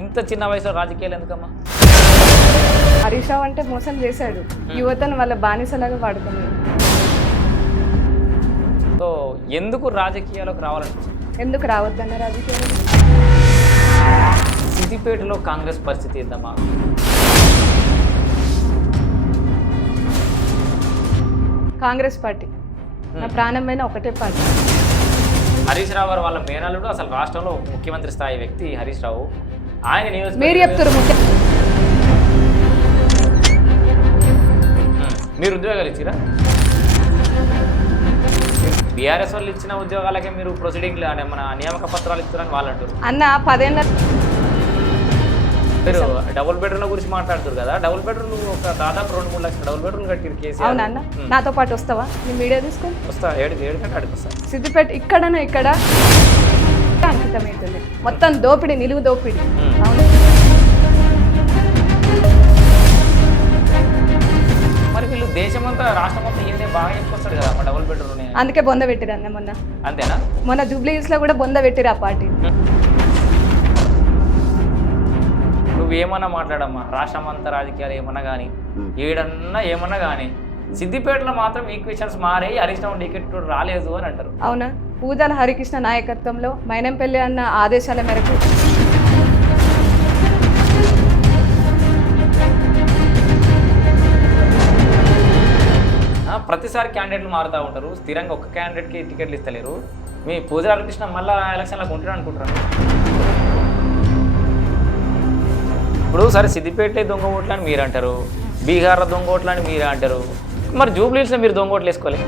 ఇంత చిన్న వయసులో రాజకీయాలు ఎందుకమ్మా? హరీష్ రావు అంటే మోసం చేశాడు. యువతను వాళ్ళ బానిసలాగా వాడుకున్నాడు. సో ఎందుకు రాజకీయాలకు రావాలనిపించింది? ఎందుకు రావద్దన్న రాజకీయాలు? సిద్దిపేటలో కాంగ్రెస్ పరిస్థితి ఏందమ్మా? కాంగ్రెస్ పార్టీ. నా ప్రాణమైన ఒకటే పార్టీ. హరీష్ రావు గారు వాళ్ళ మేనల్లుడు అసలు రాష్ట్రంలో ముఖ్యమంత్రి స్థాయి వ్యక్తి హరీష్ రావు. ఆయన మీరు నియోజకవర్గం చెప్తారు. మీరు ఉద్యోగాలు ఇచ్చిరా? బీఆర్ఎస్ వాళ్ళు ఇచ్చిన ఉద్యోగాలకే మీరు ప్రొసీడింగ్ అంటే మన నియామక పత్రాలు ఇస్తున్నారని వాళ్ళు అంటారు అన్న పదేళ్ళ మీరు డబుల్ బెడ్రూమ్ల గురించి మాట్లాడుతారు కదా. డబుల్ బెడ్రూమ్ ఒక దాదాపు రెండు మూడు లక్షల డబుల్ బెడ్రూమ్ కట్టిరు కేసీఆర్. అవునా అన్న. నాతో పాటు వస్తావా? నేను వీడియో తీసుకొని వస్తా. ఏడు ఏడు కంటే అడిగి వస్తా. సిద్దిపేట ఇక్కడన ఇక్కడ? అంకితమవుతుంది మొత్తం దోపిడీ నిలువు దోపిడీ. మరి వీళ్ళు దేశమంతా ఏంటే? బాగా చెప్పుకొస్తాడు కదా మా డబుల్ బెడ్రూమ్ అందుకే బొంద పెట్టిరు అన్న మొన్న. అంతేనా? మొన్న జూబ్లీ హిల్స్లో కూడా బొంద పెట్టిరు ఆ పార్టీ. నువ్వేమన్నా మాట్లాడమ్మా రాష్ట్రం అంతా రాజకీయాలు ఏమన్నా కానీ ఏడన్నా ఏమన్నా కానీ సిద్దిపేటలో మాత్రం ఈక్వేషన్స్ మారాయి హరీష్ రావు టికెట్ రాలేదు అని అంటారు. అవునా? పూజల హరికృష్ణ నాయకత్వంలో మైనంపల్లి అన్న ఆదేశాల మేరకు ప్రతిసారి క్యాండిడేట్లు మారుతూ ఉంటారు. స్థిరంగా ఒక క్యాండిడేట్కి టికెట్లు ఇస్తలేరు. మీ పూజ హరికృష్ణ మళ్ళీ ఎలక్షన్లకు ఉంటాడు అనుకుంటారు ఇప్పుడు సరే సిద్దిపేటే దొంగ ఓట్లు అని మీరు అంటారు బీహార్లో దొంగ ఓట్లు అని మీరు అంటారు మరి జూబ్లీస్లో మీరు దొంగ ఓట్లు వేసుకోలేదు